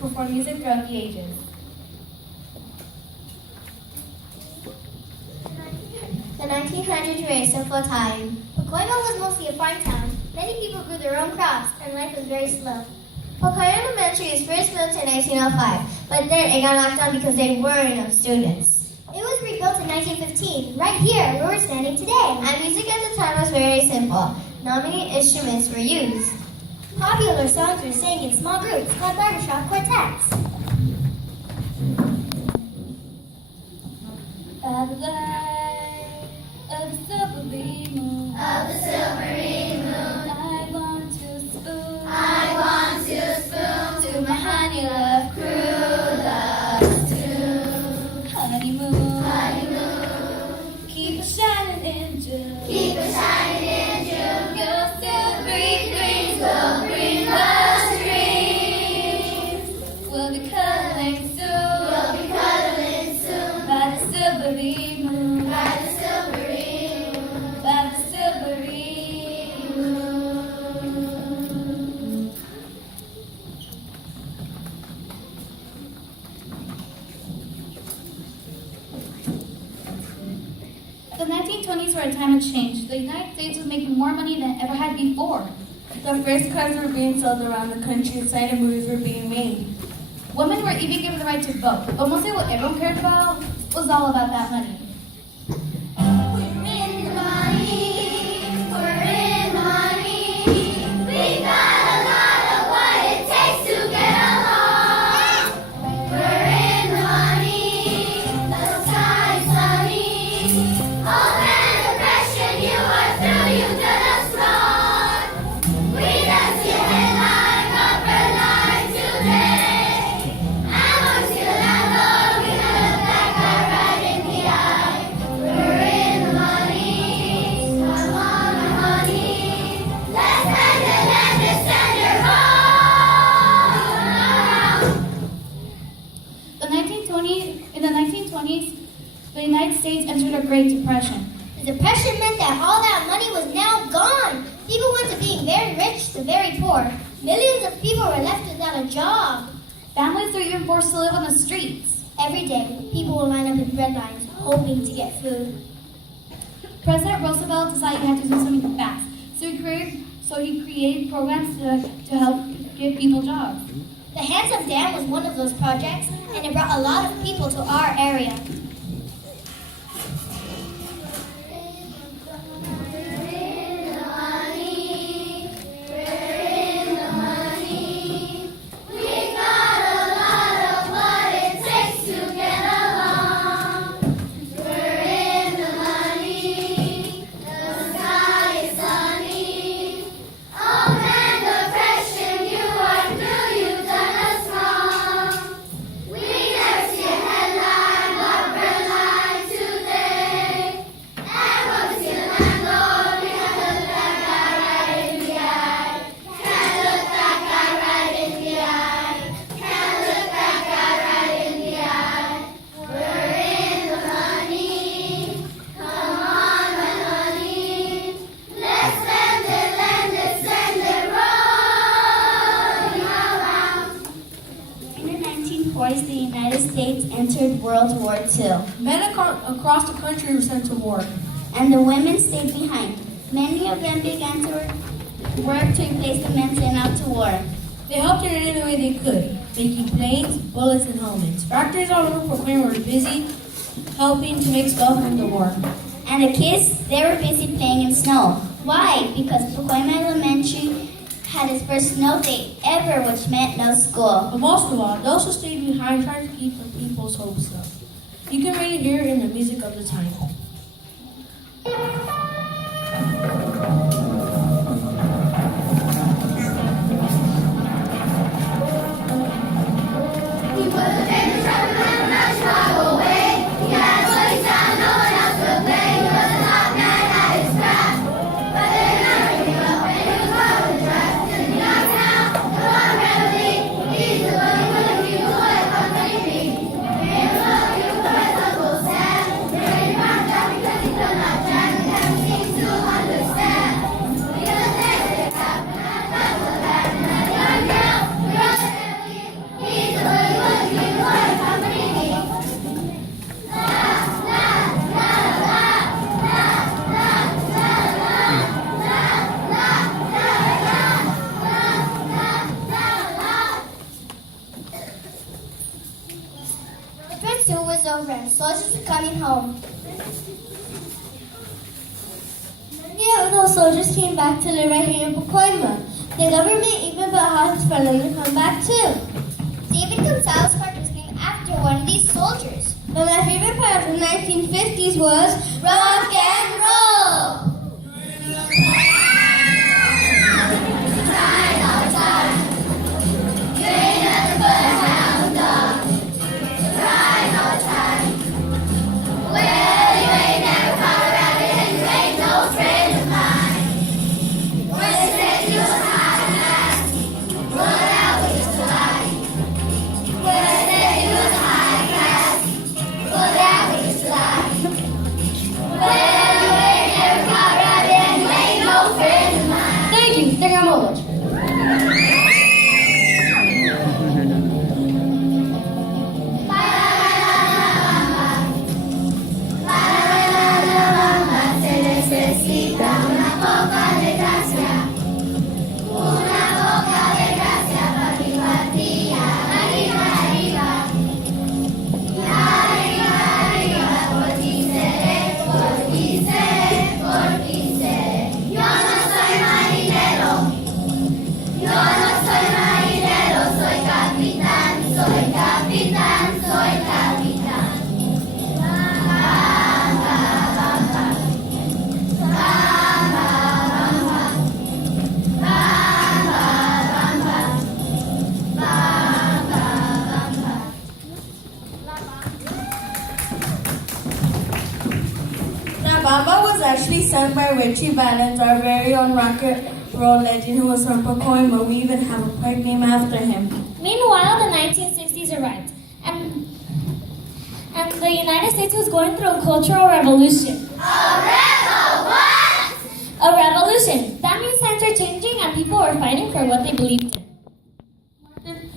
perform music throughout the ages. The 1900s were a simpler time. Pacoima was mostly a farm town. Many people grew their own crops, and life was very slow. Pacoima Elementary was first built in 1905, but then it got knocked down because there weren't enough students. It was rebuilt in 1915, right here where we're standing today. And music at the time was very simple. Not many instruments were used. Popular songs were sang in small groups called barbershop quartets. By the light of the silvery moon, I want to spoon to my honey love crew, love's tune. Honeymoon, keep a shining in June. Your silvery gleams will bring us dreams. We'll be cuddling soon. By the silvery moon. The 1920s were a time of change. The United States was making more money than it ever had before. The first cars were being sold around the countryside and movies were being made. Women were even given the right to vote, but mostly what everyone cared about was all about that money. In the 1920s, the United States entered a Great Depression. The Depression meant that all that money was now gone. People went to being very rich to very poor. Millions of people were left without a job. Families were even forced to live on the streets. Every day, people would line up in bread lines, hoping to get food. President Roosevelt decided he had to do something fast, so he created programs to help give people jobs. The Handsome Dam was one of those projects, and it brought a lot of people to our area. The United States entered World War II. Men across the country were sent to war. And the women stayed behind. Many of them began to work to replace the men sent out to war. They helped in any way they could, making planes, bullets, and helmets. Factories all over Pacoima were busy helping to make stuff from the war. And the kids, they were busy playing in snow. Why? Because Pacoima Elementary had its first snow day ever, which meant no school. But most of all, those who stayed behind tried to keep the people's hopes up. You can really hear it in the music of the time. girlfriends. Soldiers are coming home. Many of those soldiers came back to live right here in Pacoima. The government even built houses for them to come back too. David Gonzalez Park was named after one of these soldiers. But my favorite part of the 1950s was rock and roll. Thank you very much. Bamba was actually sung by Richie Valens, our very own rock and roll legend who was from Pacoima. We even have a park named after him. Meanwhile, the 1960s arrived, and the United States was going through a cultural revolution. A revolution. That means times are changing and people were fighting for what they believed in.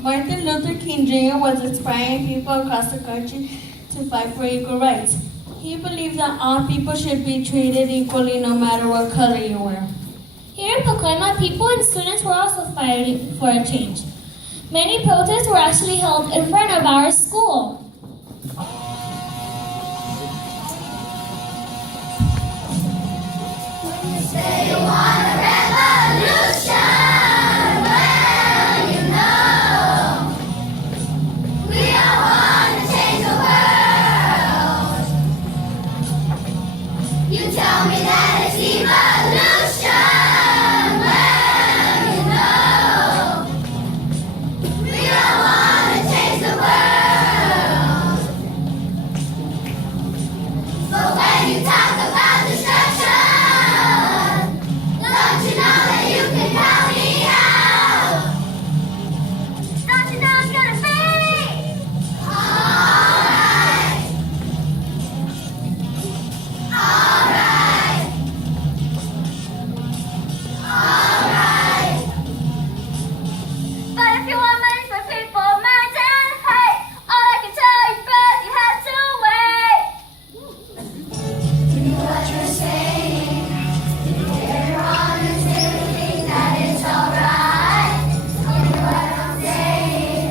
Martin Luther King Jr. was inspiring people across the country to fight for equal rights. He believed that all people should be treated equally no matter what color you were. Here in Pacoima, people and students were also fighting for a change. Many protests were actually held in front of our school. Say you want a revolution, well, you know, we all want to change the world. You tell me that it's evolution, well, you know, we all want to change the world. But when you talk about destruction, don't you know that you can count me out? Don't you know it's gonna be alright? Alright. Alright. But if you want money for people, mountain, hey, all I can tell you is you have to wait. You know what you're saying? You're honest and you think that it's alright. You know what I'm saying?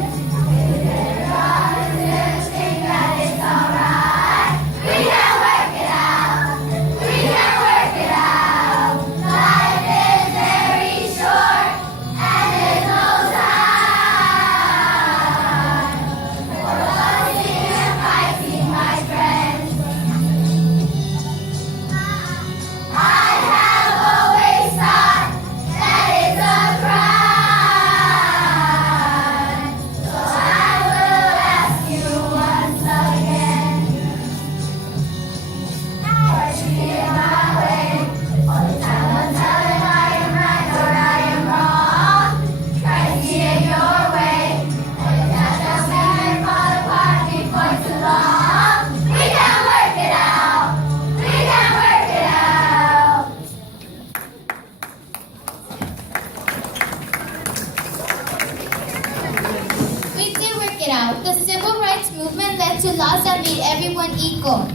You're honest and you think that it's alright. We can work it out. We can work it out. Life is very short and there's no time for fussing and fighting, my friends. I have always thought that it's a crime. So I will ask you once again. Are treated my way all the time, not telling I am right or I am wrong. Try to see it your way, and if that doesn't make fall apart before too long, we can work it out. We can work it out. We did work it out. The civil rights movement led to laws that made everyone equal.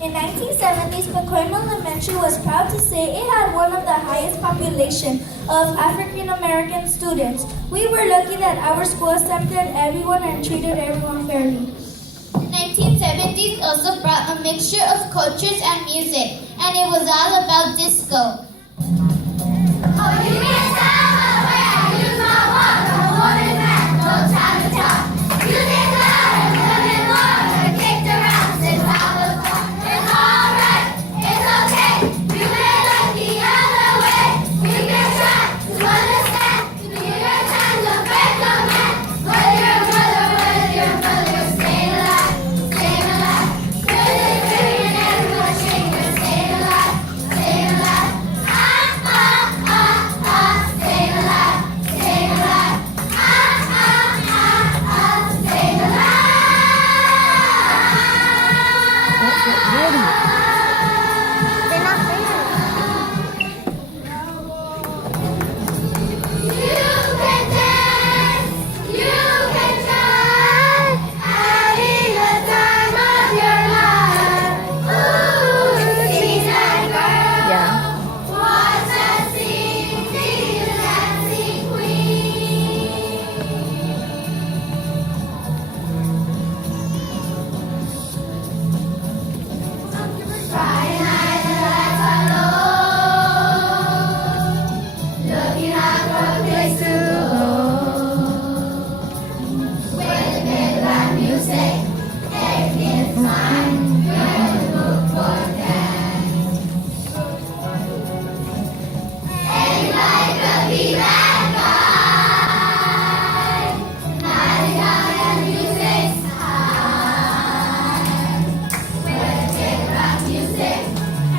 In 1970s, Pacoima Elementary was proud to say it had one of the highest population of African American students. We were lucky that our school accepted everyone and treated everyone fairly. The 1970s also brought a mixture of cultures and music, and it was all about disco. Oh, you can't tell my way, I use my walk, I'm a woman man, no time to talk. Music loud and women long, I kicked around since I was born. It's alright, it's okay, you may like the other way. We can try to understand, to hear your times of break the man. Whether you're a brother, whether you're a brother, staying alive, staying alive. Whether you're free and everyone shaking, you're staying alive, staying alive. Staying alive, staying alive. Staying alive. They're not there. You can dance, you can try, having the time of your life. Ooh, she's that girl. Yeah. Watch us sing, sing the dancing queen. Friday night the lights are low, looking out for a place to go. With the midnight music, everything's fine. You're in the mood for a dance. Anybody could be that guy. Night young and music's high. With the midnight music,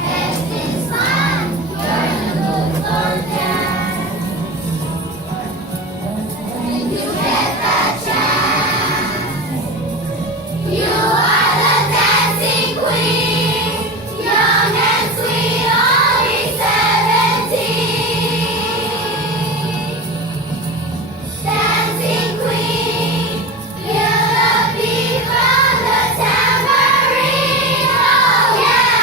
everything's fine. You're in the mood for a dance. When you get that chance, you are the dancing queen, young and sweet, only 17. Dancing queen, feel the beat from the tambourine, oh yeah.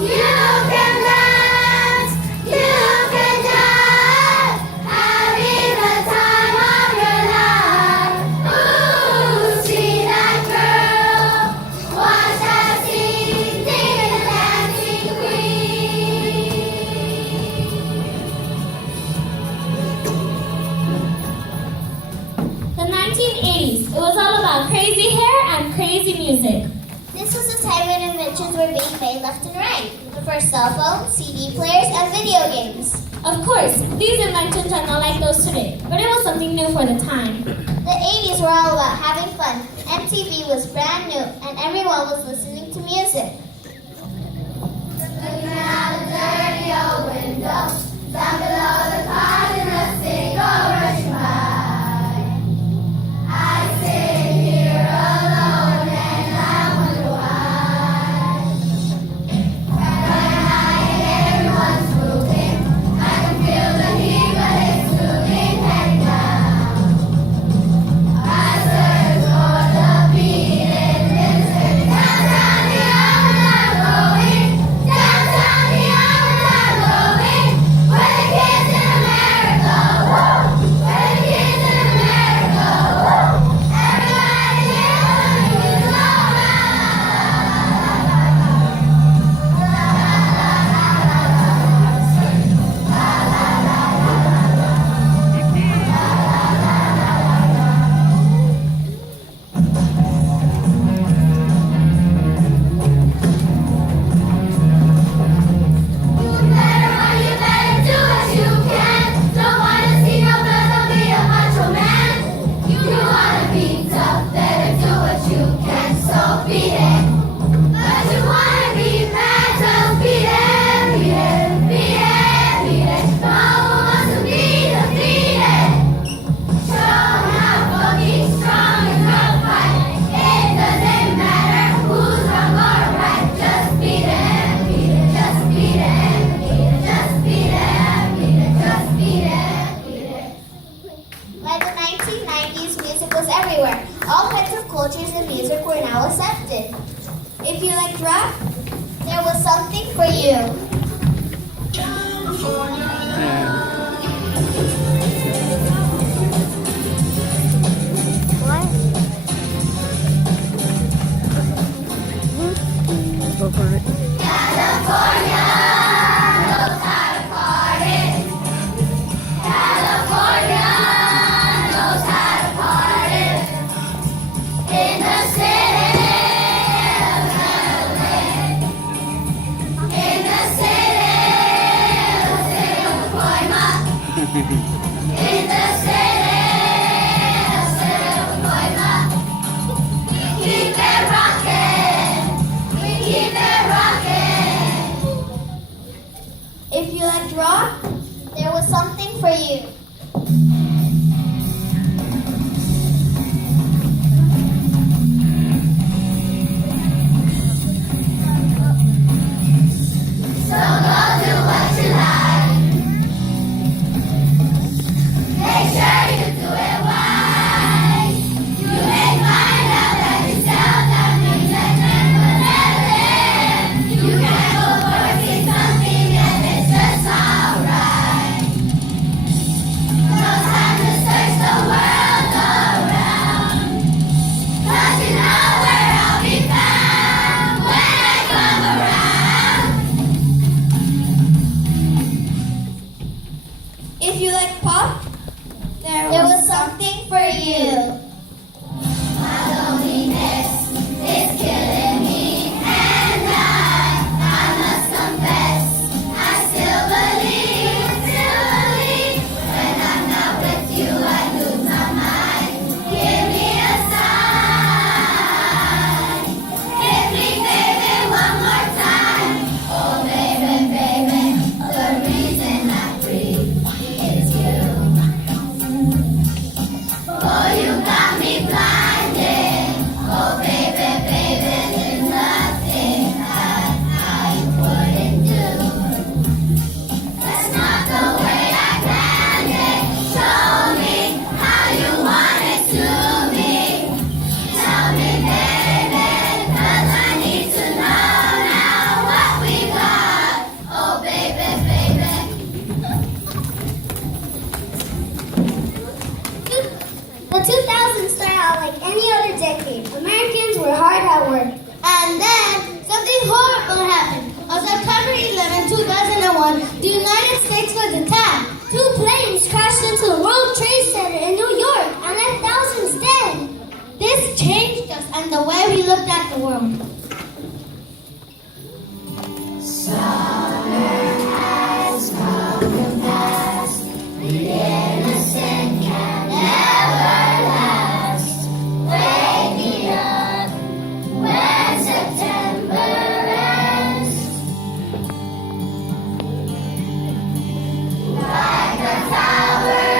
You can dance, you can jive, having the time of your life. Ooh, see that girl, watch her sing, sing the dancing queen. The 1980s. It was all about crazy hair and crazy music. This was the time when inventions were being made left and right. The first cell phones, CD players, and video games. Of course, these inventions are not like those today, but it was something new for the time. The 80s were all about having fun. MTV was brand new, and everyone was listening to music. Looking out the dirty old window, down below the cars in the city go rushing by. I sit here alone and I wonder why. Friday night and everyone's moving. I can feel the heat, but it's moving heading down. I search for the beat and listen. Downtown the hours are going. Downtown the hours are going. We're the kids in America. Woo! We're the kids in America. Woo! Everybody here is You better do what you can. Don't wanna see no brother be a macho man. You wanna be tough, better do what you can. So beat it. But you wanna be mad, so beat it, beat it, beat it, beat it. No one wants to be defeated. Show how fucking strong and tough fight. It doesn't matter who's wrong or right. Just beat it, beat it, just beat it, beat it, just beat it, beat it, just beat it, beat it. By the 1990s, music was everywhere. All kinds of cultures and music were now accepted. If you like rap, There was something for you. California If you like Trough, there was something for you. If you like pop, there There was was something for you. The 2000s started out like any other decade. Americans were hard at work. And then something horrible happened. On September 11, 2001, the United States was attacked. 2 planes crashed into the World Trade Center in New York and left thousands dead. This changed us and the way we looked at the world. Like a tower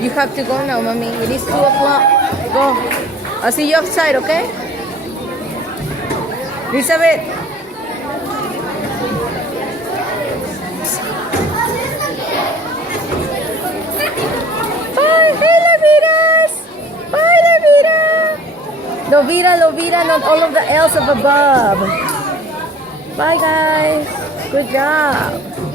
You have to go now, mommy. It is 2 o'clock. Go. I'll see you outside, okay? Elizabeth. Bye, hey, Lavira's. Bye, Lavira. Lovira, not all of the L's up above. Bye, guys. Good job.